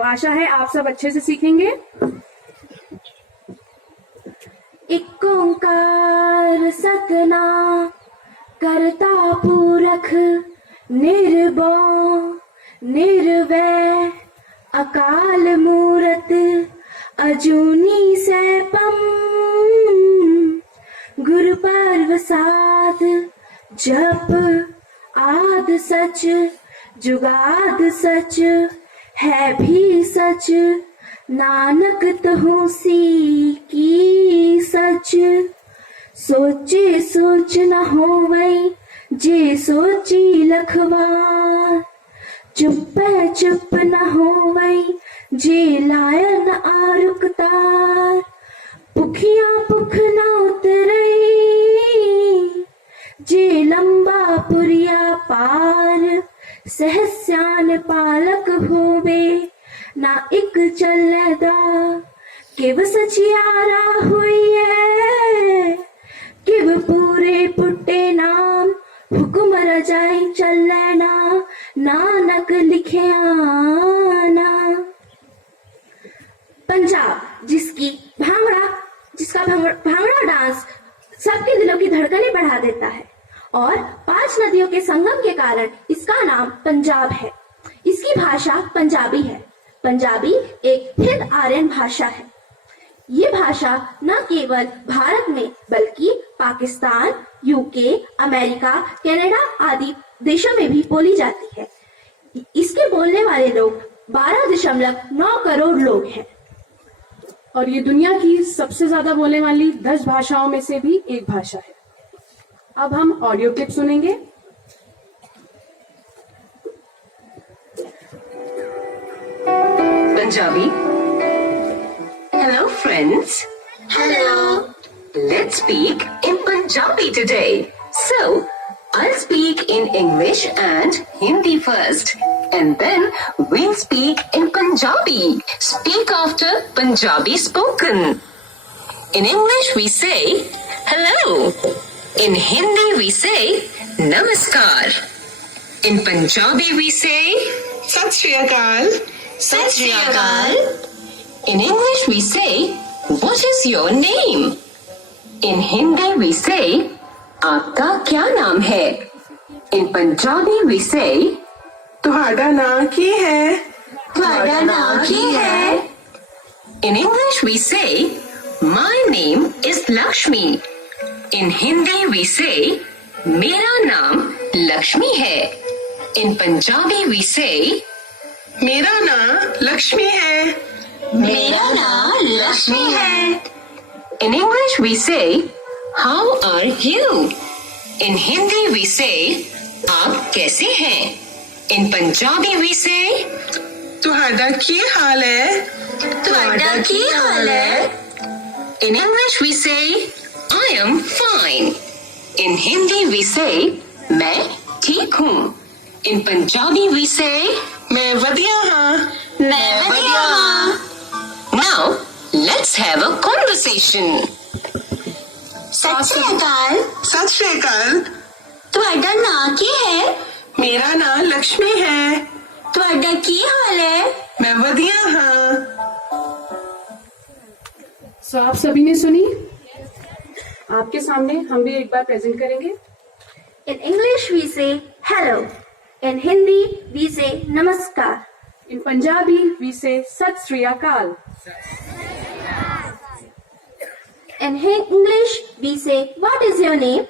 तो आशा है आप सब अच्छे से सीखेंगे। एक ओंकार सतनाम करता पुरख निर्भय निर्वैर अकाल मूरत अजूनी सैपम गुरु प्रसाद जप आद सच जुगाद सच है भी सच नानक तहोसी की सच सोचे सोच न होवई जे सोची लखवार चुप चुप न होवई जे लायन आरुकतार पुखिया पुख न उतरई जे लंबा पुरिया पार सहस्यान पालक होवे ना एक चलेदा किव सचियारा हुई है किव पूरे पुट्टे नाम हुक्म रजाई चलना नानक लिखिया ना। पंजाब जिसका भांगड़ा डांस सबके दिलों की धड़कनें बढ़ा देता है और 5 नदियों के संगम के कारण इसका नाम पंजाब है। इसकी भाषा पंजाबी है। पंजाबी एक हिंद आर्यन भाषा है। ये भाषा न केवल भारत में बल्कि पाकिस्तान, यूके, अमेरिका, कनाडा आदि देशों में भी बोली जाती है। इसके बोलने वाले लोग 12.9 करोड़ लोग हैं और ये दुनिया की सबसे ज्यादा बोलने वाली 10 भाषाओं में से भी एक भाषा है। अब हम ऑडियो क्लिप सुनेंगे। Punjabi. Hello friends. Hello. Let's speak in Punjabi today. So, I'll speak in English and Hindi first. And then we'll speak in Punjabi. Speak after Punjabi spoken. In English we say hello. In Hindi we say namaskar. In Punjabi we say Sat Shri Akal. Sat Shri Akal. In English we say, what is your name? In Hindi we say, आपका क्या नाम है? In Punjabi we say, ਤੁਹਾਡਾ ਨਾਂ ਕੀ ਹੈ? ਤੁਹਾਡਾ ਨਾਮ ਕੀ ਹੈ? In English we say, my name is Lakshmi. In Hindi we say, मेरा नाम लक्ष्मी है. In Punjabi we say, ਮੇਰਾ ਨਾਂ ਲక్ష్ਮੀ ਹੈ। मेरा नाम लक्ष्मी है। In English we say, how are you? In Hindi we say, आप कैसे हैं? In Punjabi we say, ਤੁਹਾਡਾ ਕੀ ਹਾਲ ਹੈ? ਤੁਹਾਡਾ ਕੀ ਹਾਲ ਹੈ? In English we say, I am fine. In Hindi we say, मैं ठीक हूँ. In Punjabi we say, ਮੈਂ ਵਧੀਆ ਹਾਂ। मैं बढ़िया हूँ। now let's have a conversation. सत श्री अकाल। ਸਤਿ ਸ਼੍ਰੀ ਅਕਾਲ। ਤੁਹਾਡਾ ਨਾਂ ਕੀ ਹੈ? ਮੇਰਾ ਨਾਂ ਲక్ష్ਮੀ ਹੈ। ਤੁਹਾਡਾ ਕੀ ਹਾਲ ਹੈ? मैं ਵਧੀਆ ਹਾਂ। सो आप सभी ने सुनी। आपके सामने हम भी एक बार प्रेजेंट करेंगे। In English we say hello. In Hindi we say namaskar. In Punjabi we say Sat Shri Akal. In English we say what is your name?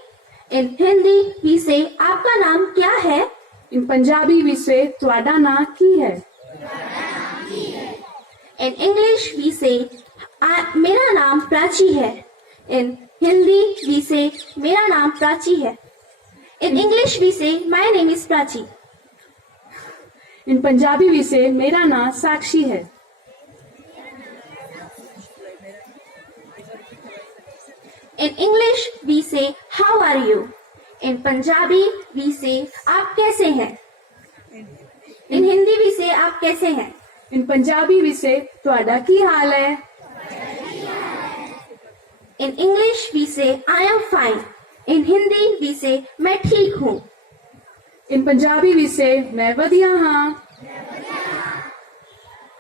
In Hindi we say आपका नाम क्या है? In Punjabi we say ਤੁਹਾਡਾ ਨਾਂ ਕੀ ਹੈ? In English we say मेरा नाम प्राची है. In Hindi we say मेरा नाम प्राची है. In English we say my name is Prachi. In Punjabi we say मेरा ਨਾਂ साक्षी है. In English we say how are you? In Punjabi we say आप कैसे हैं? In Hindi we say आप कैसे हैं? In Punjabi we say ਤੁਹਾਡਾ ਕੀ ਹਾਲ ਹੈ? In English we say I am fine. In Hindi we say मैं ठीक हूँ. In Punjabi we say मैं ਵਧੀਆ ਹਾਂ.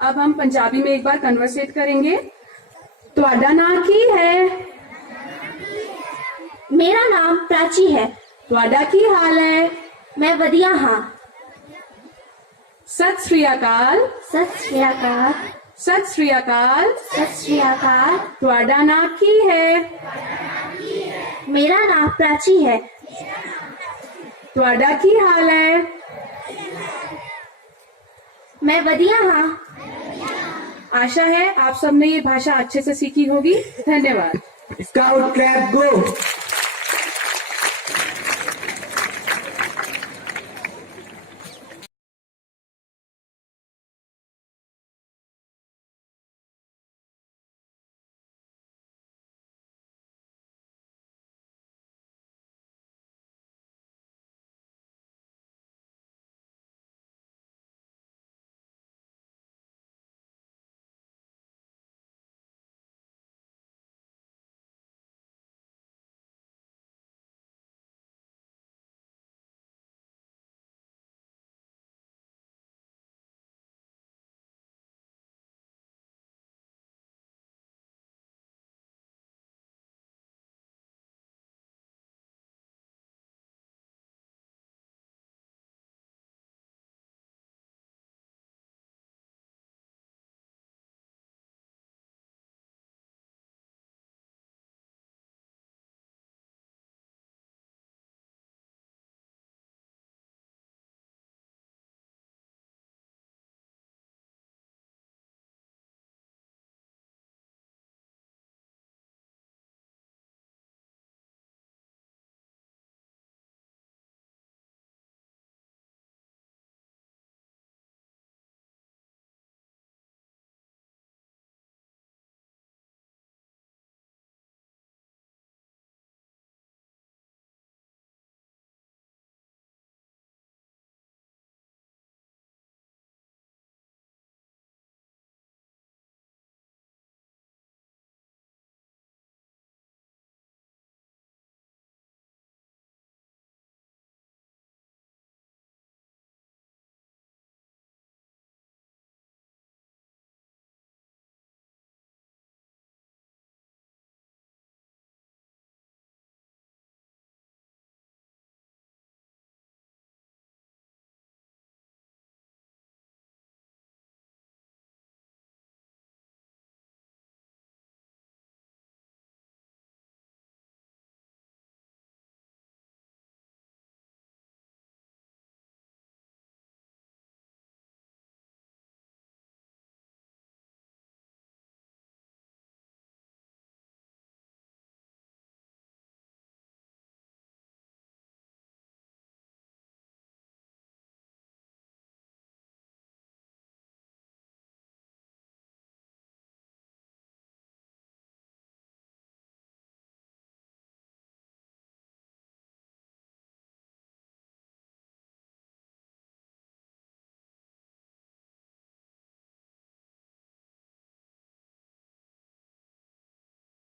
अब हम पंजाबी में एक बार कन्वर्सेट करेंगे। ਤੁਹਾਡਾ ਨਾਂ ਕੀ ਹੈ? मेरा नाम प्राची है। ਤੁਹਾਡਾ ਕੀ ਹਾਲ ਹੈ? मैं वधिया हाँ। सत श्री अकाल। सत श्री अकाल। सत श्री अकाल। सत श्री अकाल। ਤੁਹਾਡਾ ਨਾਂ ਕੀ ਹੈ? मेरा नाम प्राची है। ਤੁਹਾਡਾ ਕੀ ਹਾਲ ਹੈ? मैं वधिया हाँ। आशा है आप सबने ये भाषा अच्छे से सीखी होगी। धन्यवाद। स्काउट क्लैप गो।